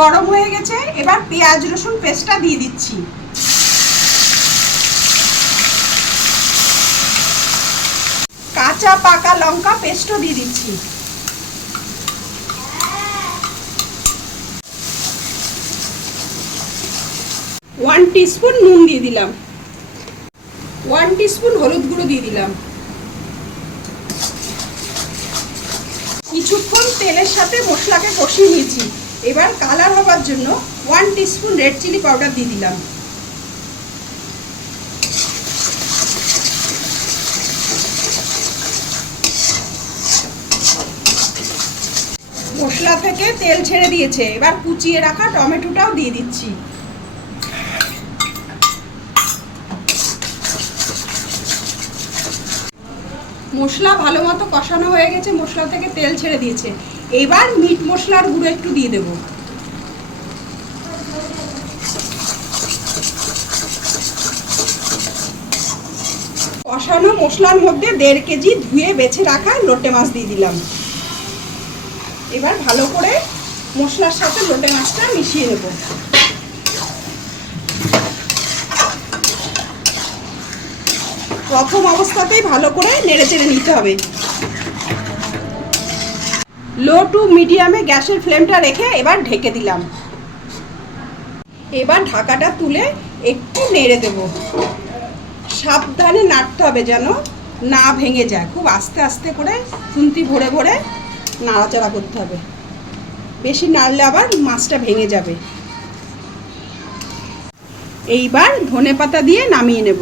গরম হয়ে গেছে, এবার পেঁয়াজ রসুন পেস্টটা দিয়ে দিচ্ছি। কাঁচা পাকা লঙ্কা পেস্টও দিয়ে দিচ্ছি। ওয়ান টিস্পুন নুন দিয়ে দিলাম। 1 টিস্পুন হলুদ গুঁড়ো দিয়ে দিলাম। কিছুক্ষণ তেলের সাথে মশলাকে কষিয়ে নিয়েছি। এবার কালার হবার জন্য 1 টিস্পুন রেড চিলি পাউডার দিয়ে দিলাম। মশলা থেকে তেল ছেড়ে দিয়েছে, এবার কুচিয়ে রাখা টমেটোটাও দিয়ে দিচ্ছি। মশলা ভালো মতো কষানো হয়ে গেছে, মশলা থেকে তেল ছেড়ে দিয়েছে। এবার মিট মশলার গুঁড়ো একটু দিয়ে দেব। কষানো মশলার মধ্যে 1.5 কেজি ধুয়ে বেছে রাখা লোটে মাছ দিয়ে দিলাম। এবার ভালো করে মশলার সাথে লোটে মাছটা মিশিয়ে নেব। প্রথম অবস্থাতেই ভালো করে নেড়ে চেড়ে নিতে হবে। লো টু মিডিয়ামে গ্যাসের ফ্লেমটা রেখে এবার ঢেকে দিলাম। এবার ঢাকাটা তুলে একটু নেড়ে দেব। সাবধানে নাড়তে হবে যেন না ভেঙে যায়। খুব আস্তে আস্তে করে খুন্তি ভরে ভরে নাড়াচাড়া করতে হবে, বেশি নাড়লে আবার মাছটা ভেঙে যাবে। এইবার ধনেপাতা দিয়ে নামিয়ে নেব।